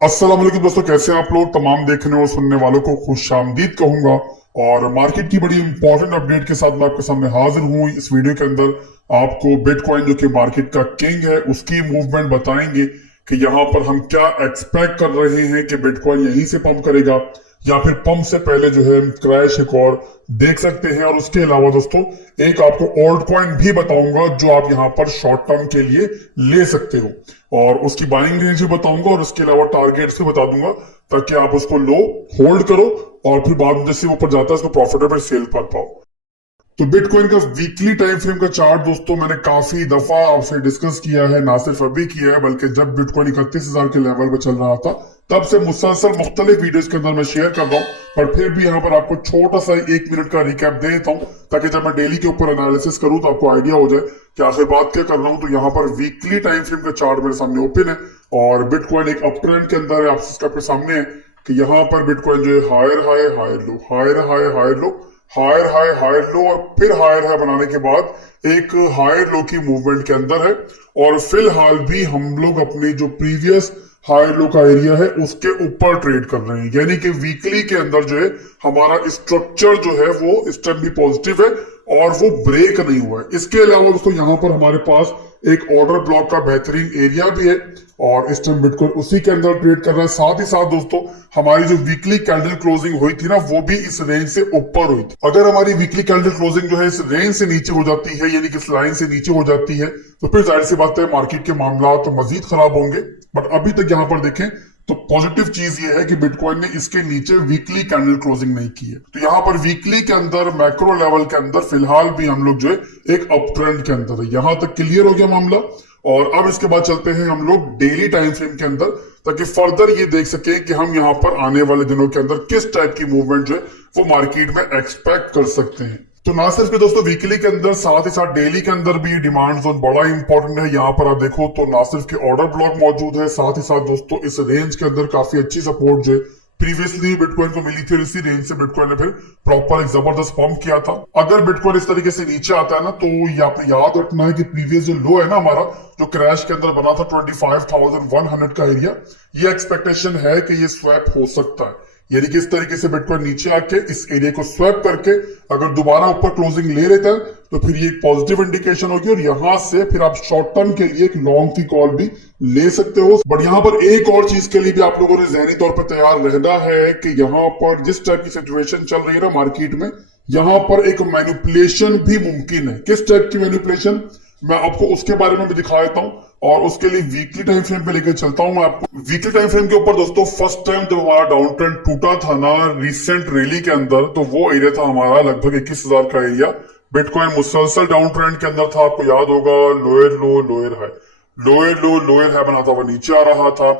अस्सलाम वालेकुम दोस्तों, कैसे हैं आप लोग। तमाम देखने और सुनने वालों को खुशामदीद कहूंगा। और मार्केट की बड़ी इंपॉर्टेंट अपडेट के साथ मैं आपके सामने हाजिर हूं। इस वीडियो के अंदर आपको बिटकॉइन जो कि मार्केट का किंग है उसकी मूवमेंट बताएंगे कि यहाँ पर हम क्या एक्सपेक्ट कर रहे हैं कि बिटकॉइन यहीं से पंप करेगा या फिर पंप से पहले जो है क्रैश एक और देख सकते हैं। और उसके अलावा दोस्तों एक आपको ओल्ड कॉइन भी बताऊंगा जो आप यहाँ पर शॉर्ट टर्म के लिए ले सकते हो, और उसकी बाइंग रेंज भी बताऊंगा और उसके अलावा टारगेट्स भी बता दूंगा ताकि आप उसको लो होल्ड करो और फिर बाद में जैसे ऊपर जाता है उसको प्रॉफिटेबल सेल कर पाओ। तो बिटकॉइन का वीकली टाइम फ्रेम का चार्ट दोस्तों मैंने काफी दफा आपसे डिस्कस किया है, ना सिर्फ अभी किया है बल्कि जब बिटकॉइन 31,000 के लेवल पे चल रहा था तब से मुसलसल मुख्तलिफ वीडियोस के अंदर मैं शेयर कर रहा हूं। पर फिर भी यहाँ पर आपको छोटा सा 1 मिनट का रिकैप दे देता हूँ ताकि जब मैं डेली के ऊपर एनालिसिस करूँ तो आपको आइडिया हो जाए कि आखिर बात क्या कर रहा हूँ। तो यहाँ पर वीकली टाइम फ्रेम का चार्ट मेरे सामने ओपन है और बिटकॉइन एक अप ट्रेंड के अंदर है। आपके सामने है कि यहाँ पर बिटकॉइन जो है higher high higher low, higher high higher low, higher high higher low और फिर हायर हाई बनाने के बाद एक हायर लो की मूवमेंट के अंदर है। और फिलहाल भी हम लोग अपनी जो प्रीवियस हायर लो का एरिया है उसके ऊपर ट्रेड कर रहे हैं, यानी कि वीकली के अंदर जो है हमारा स्ट्रक्चर जो है वो इस टाइम भी पॉजिटिव है और वो ब्रेक नहीं हुआ है। इसके अलावा दोस्तों यहाँ पर हमारे पास एक ऑर्डर ब्लॉक का बेहतरीन एरिया भी है और इस टाइम बिटकॉइन उसी के अंदर ट्रेड कर रहा है। साथ ही साथ दोस्तों हमारी जो वीकली कैंडल क्लोजिंग हुई थी ना वो भी इस रेंज से ऊपर हुई थी। अगर हमारी वीकली कैंडल क्लोजिंग जो है इस रेंज से नीचे हो जाती है, यानी कि इस लाइन से नीचे हो जाती है, तो फिर जाहिर सी बात है मार्केट के मामला तो मजीद खराब होंगे। बट अभी तक यहाँ पर देखें तो पॉजिटिव चीज ये है कि बिटकॉइन ने इसके नीचे वीकली कैंडल क्लोजिंग नहीं की है। तो यहाँ पर वीकली के अंदर मैक्रो लेवल के अंदर फिलहाल भी हम लोग जो है एक अप ट्रेंड के अंदर है। यहां तक क्लियर हो गया मामला। और अब इसके बाद चलते हैं हम लोग डेली टाइम फ्रेम के अंदर ताकि फर्दर ये देख सके कि हम यहाँ पर आने वाले दिनों के अंदर किस टाइप की मूवमेंट जो है वो मार्केट में एक्सपेक्ट कर सकते हैं। तो ना सिर्फ दोस्तों वीकली के अंदर साथ ही साथ डेली के अंदर भी डिमांड जोन बड़ा इंपॉर्टेंट है। यहाँ पर आप देखो तो ना सिर्फ के ऑर्डर ब्लॉक मौजूद है, साथ ही साथ दोस्तों इस रेंज के अंदर काफी अच्छी सपोर्ट जो है प्रीवियसली बिटकॉइन को मिली थी और इसी रेंज से बिटकॉइन ने फिर प्रॉपर एक जबरदस्त पंप किया था। अगर बिटकॉइन इस तरीके से नीचे आता है ना तो यहाँ पे याद रखना है कि प्रीवियस जो लो है ना हमारा जो क्रैश के अंदर बना था 25,100 का एरिया, ये एक्सपेक्टेशन है कि ये स्वैप हो सकता है। यानी कि इस तरीके से बिटकॉइन नीचे आके इस एरिया को स्वैप करके अगर दोबारा ऊपर क्लोजिंग ले लेता है तो फिर ये एक पॉजिटिव इंडिकेशन होगी और यहां से फिर आप शॉर्ट टर्म के लिए एक लॉन्ग की कॉल भी ले सकते हो। बट यहाँ पर एक और चीज के लिए भी आप लोगों ने जहनी तौर पर तैयार रहना है कि यहाँ पर जिस टाइप की सिचुएशन चल रही है ना मार्केट में, यहाँ पर एक मैनिपुलेशन भी मुमकिन है। किस टाइप की मैनिपुलेशन मैं आपको उसके बारे में भी दिखा देता हूँ और उसके लिए वीकली टाइम फ्रेम पे लेकर चलता हूं मैं आपको। वीकली टाइम फ्रेम के ऊपर दोस्तों फर्स्ट टाइम जब हमारा डाउन ट्रेंड टूटा था ना रिसेंट रैली के अंदर, तो वो एरिया था हमारा लगभग 21,000 का एरिया। बिटकॉइन मुसलसल डाउन ट्रेंड के अंदर था, आपको याद होगा लोअर लो लोअर हाई, लोअर लो लोअर हाई बना था, वो नीचे आ रहा था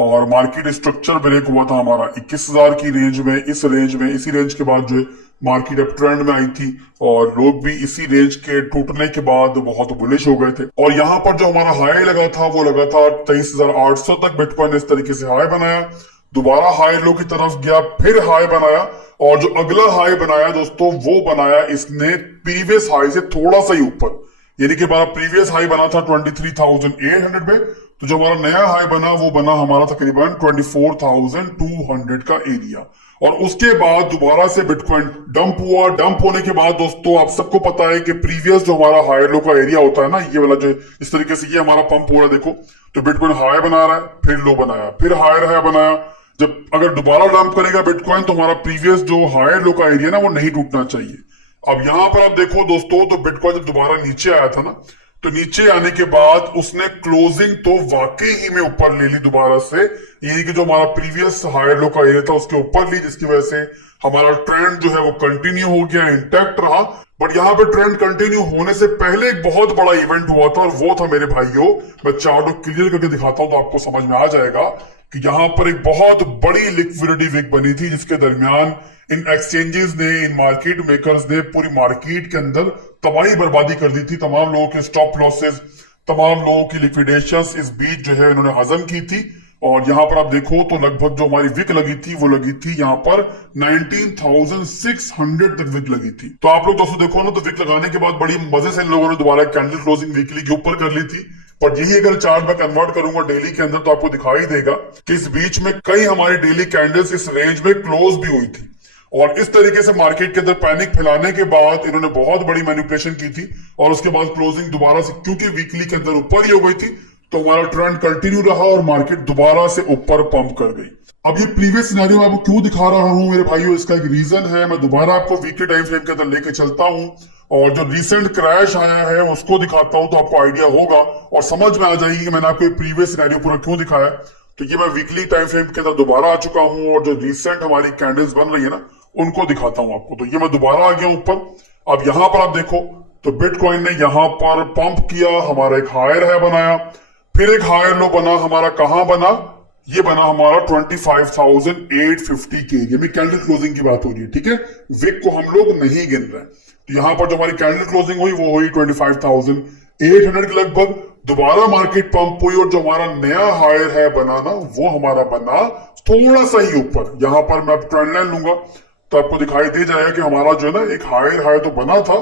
और मार्केट स्ट्रक्चर ब्रेक हुआ था हमारा 21,000 की रेंज में। इस रेंज में इसी रेंज के बाद जो है मार्केट अप ट्रेंड में आई थी और लोग भी इसी रेंज के टूटने के बाद बहुत बुलिश हो गए थे। और यहाँ पर जो हमारा हाई लगा था वो लगा था 23,800 तक। बिटकॉइन इस तरीके से हाई बनाया, दोबारा हाई लो की तरफ गया, फिर हाई बनाया और जो अगला हाई बनाया दोस्तों वो बनाया इसने प्रीवियस हाई से थोड़ा सा ही ऊपर, यानी कि हमारा प्रीवियस हाई बना था 23,800 में, तो जो हमारा नया हाई बना वो बना हमारा तकरीबन 24,200 का एरिया। और उसके बाद दोबारा से बिटकॉइन डंप हुआ। डंप होने के बाद दोस्तों आप सबको पता है कि प्रीवियस जो हमारा हाई लो का एरिया होता है ना, ये वाला जो इस तरीके से ये हमारा पंप हो रहा है देखो, तो बिटकॉइन हाई बना रहा है, फिर लो बनाया, फिर हायर हाई बनाया। जब अगर दोबारा डंप करेगा बिटकॉइन तो हमारा प्रीवियस जो हायर लो का एरिया ना वो नहीं टूटना चाहिए। अब यहां पर आप देखो दोस्तों तो बिटकॉइन जब दोबारा नीचे आया था ना, तो नीचे आने के बाद उसने क्लोजिंग तो वाकई ही में ऊपर ले ली दोबारा से, यानी कि जो हमारा प्रीवियस हायर लो का एरिया था उसके ऊपर ली, जिसकी वजह से हमारा ट्रेंड जो है वो कंटिन्यू हो गया, इंटैक्ट रहा। बट यहाँ पे ट्रेंड कंटिन्यू होने से पहले एक बहुत बड़ा इवेंट हुआ था और वो था मेरे भाइयों, मैं चार्ट क्लियर करके दिखाता हूं तो आपको समझ में आ जाएगा कि यहाँ पर एक बहुत बड़ी लिक्विडिटी वीक बनी थी जिसके दरमियान इन एक्सचेंजेस ने, इन मार्केट मेकर्स ने पूरी मार्केट के अंदर तबाही बर्बादी कर दी थी। तमाम लोगों के स्टॉप लॉसेस, तमाम लोगों की लिक्विडेशंस इस बीच जो है इन्होंने हजम की थी। और यहां पर आप देखो तो लगभग जो हमारी विक लगी थी वो लगी थी यहाँ पर 19,600 तक विक लगी थी। तो आप लोग दोस्तों देखो ना, तो विक लगाने के बाद बड़ी मजे से इन लोगों ने दोबारा कैंडल क्लोजिंग वीकली के ऊपर कर ली थी। पर यही अगर चार्ट में कन्वर्ट करूंगा डेली के अंदर तो आपको दिखाई देगा कि इस बीच में कई हमारी डेली कैंडल्स इस रेंज में क्लोज भी हुई थी और इस तरीके से मार्केट के अंदर पैनिक फैलाने के बाद इन्होंने बहुत बड़ी मैनिपुलेशन की थी और उसके बाद क्लोजिंग दोबारा से क्योंकि वीकली के अंदर ऊपर ही हो गई थी तो हमारा ट्रेंड कंटिन्यू रहा और मार्केट दोबारा से ऊपर पंप कर गई। अब ये प्रीवियस सिनेरियो मैं आपको क्यों दिखा रहा हूं मेरे भाइयों, इसका एक रीजन है। मैं दोबारा आपको वीकली टाइम फ्रेम के अंदर लेके चलता हूं और जो रिसेंट क्रैश आया है उसको दिखाता हूं तो आपको आइडिया होगा और समझ में आ जाएगी कि मैंने आपको प्रीवियस सिनेरियो पूरा क्यों दिखाया। तो ये मैं वीकली टाइम फ्रेम के अंदर दोबारा आ चुका हूं और जो रिसेंट हमारी कैंडल्स बन रही है ना उनको दिखाता हूं आपको। तो ये मैं दोबारा आ गया ऊपर। अब यहां पर आप देखो तो बिटकॉइन ने यहां पर पंप किया, हमारा एक हायर है बनाया, फिर एक हायर लो बना, हमारा कहां बना, ये बना हमारा 25,850 के एरिया में। कैंडल क्लोजिंग की बात हो रही है, ठीक है, विक को हम लोग नहीं गिन रहे। तो यहां पर जो हमारी कैंडल क्लोजिंग हुई वो हुई 25,800 के लगभग। दोबारा मार्केट पंप हुई और जो हमारा नया हायर है बनाना वो हमारा बना थोड़ा सा ही ऊपर। यहां पर मैं ट्रेंड लाइन लूंगा तो आपको दिखाई दे जाएगा कि हमारा जो है ना एक हायर तो बना था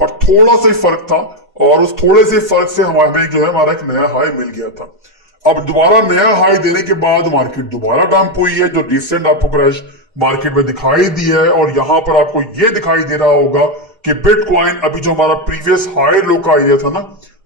पर थोड़ा सा ही फर्क था और उस थोड़े से फर्क से हमारे जो है हमारा एक नया हाई मिल गया था। अब दोबारा नया हाई देने के बाद मार्केट दोबारा डंप हुई है, जो रिसेंट आपको क्रैश मार्केट में दिखाई दिया है और यहां पर आपको ये दिखाई दे रहा होगा कि बिटकॉइन अभी जो हमारा प्रीवियस हाई लो का एरिया था ना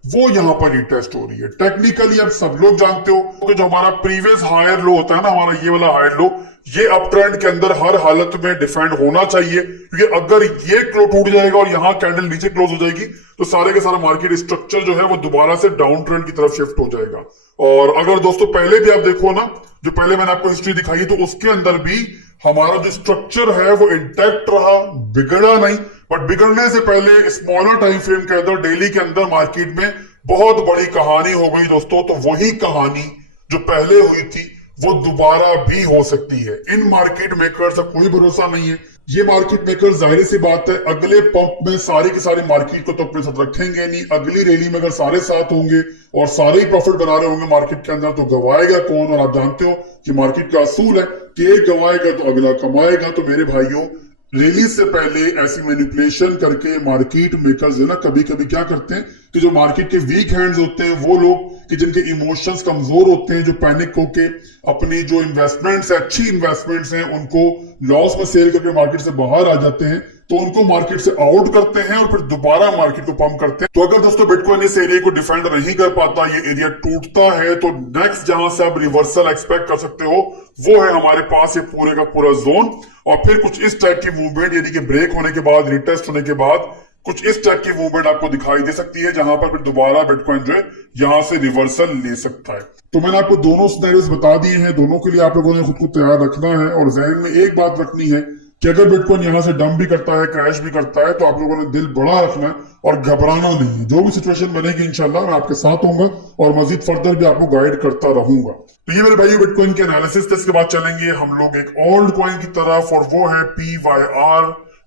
वो यहां पर रिटेस्ट हो रही है। टेक्निकली अब सब लोग जानते हो कि जो हमारा प्रीवियस हायर लो होता है ना, हमारा ये वाला हायर लो, ये अप ट्रेंड के अंदर हर हालत में डिफेंड होना चाहिए क्योंकि अगर ये क्लो टूट जाएगा और यहां कैंडल नीचे क्लोज हो जाएगी तो सारे के सारा मार्केट स्ट्रक्चर जो है वो दोबारा से डाउन ट्रेंड की तरफ शिफ्ट हो जाएगा। और अगर दोस्तों पहले भी आप देखो ना, जो पहले मैंने आपको हिस्ट्री दिखाई तो उसके अंदर भी हमारा जो स्ट्रक्चर है वो इंटैक्ट रहा, बिगड़ा नहीं। बट बिगड़ने से पहले स्मॉलर टाइम फ्रेम के अंदर डेली के अंदर मार्केट में बहुत बड़ी कहानी हो गई दोस्तों। तो वही कहानी जो पहले हुई थी वो दोबारा भी हो सकती है। इन मार्केट मेकर्स का कोई भरोसा नहीं है। ये मार्केट मेकर जाहिर सी बात है अगले पंप में सारी की सारी मार्केट को तो अपने साथ रखेंगे नहीं। अगली रैली में अगर सारे साथ होंगे और सारे ही प्रॉफिट बना रहे होंगे मार्केट के अंदर तो गवाएगा कौन? और आप जानते हो कि मार्केट का असूल है कि एक गवाएगा तो अगला कमाएगा। तो मेरे भाइयों, रिलीज से पहले ऐसी मैनिपुलेशन करके मार्केट मेकर्स है ना कभी कभी क्या करते हैं कि जो मार्केट के वीक हैंड्स होते हैं, वो लोग कि जिनके इमोशंस कमजोर होते हैं, जो पैनिक होके अपनी जो इन्वेस्टमेंट्स है, अच्छी इन्वेस्टमेंट्स हैं, उनको लॉस में सेल करके मार्केट से बाहर आ जाते हैं तो उनको मार्केट से आउट करते हैं और फिर दोबारा मार्केट को पंप करते हैं। तो अगर दोस्तों बिटकॉइन इस एरिया को डिफेंड नहीं कर पाता, ये एरिया टूटता है, तो नेक्स्ट जहां से आप रिवर्सल एक्सपेक्ट कर सकते हो वो है हमारे पास ये पूरे का पूरा जोन। और फिर कुछ इस टाइप की मूवमेंट, यानी कि ब्रेक होने के बाद, रिटेस्ट होने के बाद कुछ इस टाइप की मूवमेंट आपको दिखाई दे सकती है जहां पर फिर दोबारा बिटकॉइन जो है यहां से रिवर्सल ले सकता है। तो मैंने आपको दोनों सिनेरियोस बता दिए हैं, दोनों के लिए आप लोगों ने खुद को तैयार रखना है और जहन में एक बात रखनी है कि अगर बिटकॉइन यहां से डंप भी करता है, क्रैश भी करता है, तो आप लोगों ने दिल बड़ा रखना है और घबराना नहीं है। जो भी सिचुएशन बनेगी इंशाल्लाह मैं आपके साथ होऊंगा और मजीद फर्दर भी आपको गाइड करता रहूंगा। तो ये मेरे भाई बिटकॉइन के एनालिसिस थे। इसके बाद चलेंगे हम लोग एक ओल्ड कॉइन की तरफ और वो है PYR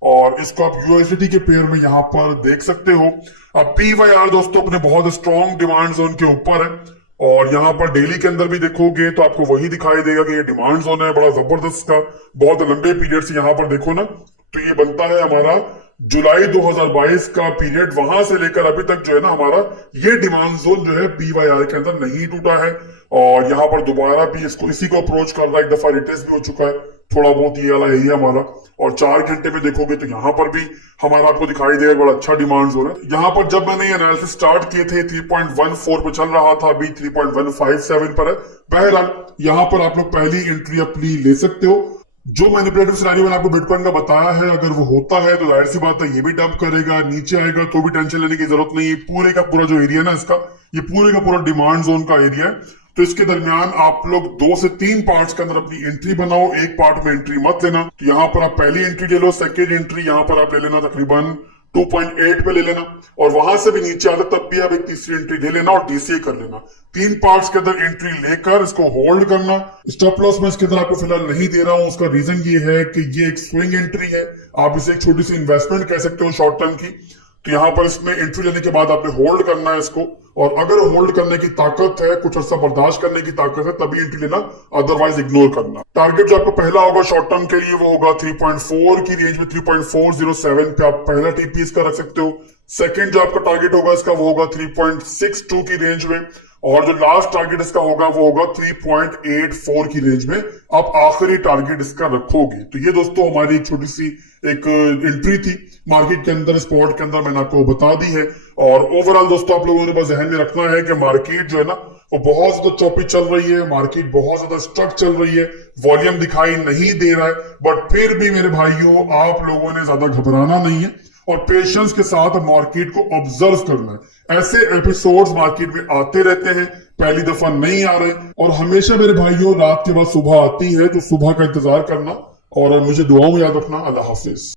और इसको आप USDT के पेयर में यहां पर देख सकते हो। अब PYR दोस्तों अपने बहुत स्ट्रॉन्ग डिमांड जोन के ऊपर है और यहां पर डेली के अंदर भी देखोगे तो आपको वही दिखाई देगा कि ये डिमांड जोन है बड़ा जबरदस्त का। बहुत लंबे पीरियड से यहां पर देखो ना तो ये बनता है हमारा जुलाई 2022 का पीरियड, वहां से लेकर अभी तक जो है ना हमारा ये डिमांड जोन जो है PYR के अंदर नहीं टूटा है और यहाँ पर दोबारा भी इसको इसी को अप्रोच कर रहा है। एक दफा रिटेस्ट भी हो चुका है थोड़ा बहुत ये वाला एरिया हमारा। और 4 घंटे में देखोगे तो यहाँ पर भी हमारा आपको दिखाई देगा बड़ा अच्छा डिमांड जोन है। यहाँ पर जब मैंने ये एनालिसिस स्टार्ट किए थे 3.14 पे चल रहा था, अभी 3.157 पर है। बहरहाल यहाँ पर आप लोग पहली एंट्री अपनी ले सकते हो। जो मैनिपुलेटिव सिनेरियो मैंने आपको बिटकॉइन का बताया है अगर वो होता है तो जाहिर सी बात है ये भी डंप करेगा, नीचे आएगा तो भी टेंशन लेने की जरूरत नहीं है। पूरे का पूरा जो एरिया है ना इसका, ये पूरे का पूरा डिमांड जोन का एरिया है। तो इसके दरमियान आप लोग 2 से 3 पार्ट्स के अंदर अपनी एंट्री बनाओ, एक पार्ट में एंट्री मत लेना। तो यहाँ पर आप पहली एंट्री ले लो, सेकेंड एंट्री यहाँ पर आप ले लेना तकरीबन 2.8 पे ले लेना और वहां से भी नीचे आता तब भी आप एक तीसरी एंट्री ले लेना और DCA कर लेना। 3 पार्ट्स के अंदर एंट्री लेकर इसको होल्ड करना। स्टॉप लॉस में इसके अंदर आपको फिलहाल नहीं दे रहा हूं, उसका रीजन ये है कि ये एक स्विंग एंट्री है, आप इसे एक छोटी सी इन्वेस्टमेंट कह सकते हो शॉर्ट टर्म की। तो यहाँ पर इसमें एंट्री लेने के बाद आपने होल्ड करना है इसको, और अगर होल्ड करने की ताकत है, कुछ अर्सा बर्दाश्त करने की ताकत है, तभी एंट्री लेना, अदरवाइज इग्नोर करना। टारगेट जो आपका पहला होगा शॉर्ट टर्म के लिए वो होगा 3.4 की रेंज में, 3.407 पे आप पहला टीपी इसका रख सकते हो। सेकंड जो आपका टारगेट होगा इसका वो होगा 3.62 की रेंज में, और जो लास्ट टारगेट इसका होगा वो होगा 3.84 की रेंज में आप आखिरी टारगेट इसका रखोगे। तो ये दोस्तों हमारी एक छोटी सी एक एंट्री थी मार्केट के अंदर, स्पॉट के अंदर, मैंने आपको बता दी है। और ओवरऑल दोस्तों आप लोगों ने बस ध्यान में रखना है कि मार्केट जो है ना वो बहुत ज्यादा चौपी चल रही है, मार्केट बहुत ज्यादा स्ट्रक चल रही है, वॉल्यूम दिखाई नहीं दे रहा है, बट फिर भी मेरे भाइयों आप लोगों ने ज्यादा घबराना नहीं है और पेशेंस के साथ मार्केट को ऑब्जर्व करना है। ऐसे एपिसोड्स मार्केट में आते रहते हैं, पहली दफा नहीं आ रहे, और हमेशा मेरे भाइयों रात के बाद सुबह आती है, तो सुबह का इंतजार करना और मुझे दुआओं में याद रखना। अल्लाह हाफिज।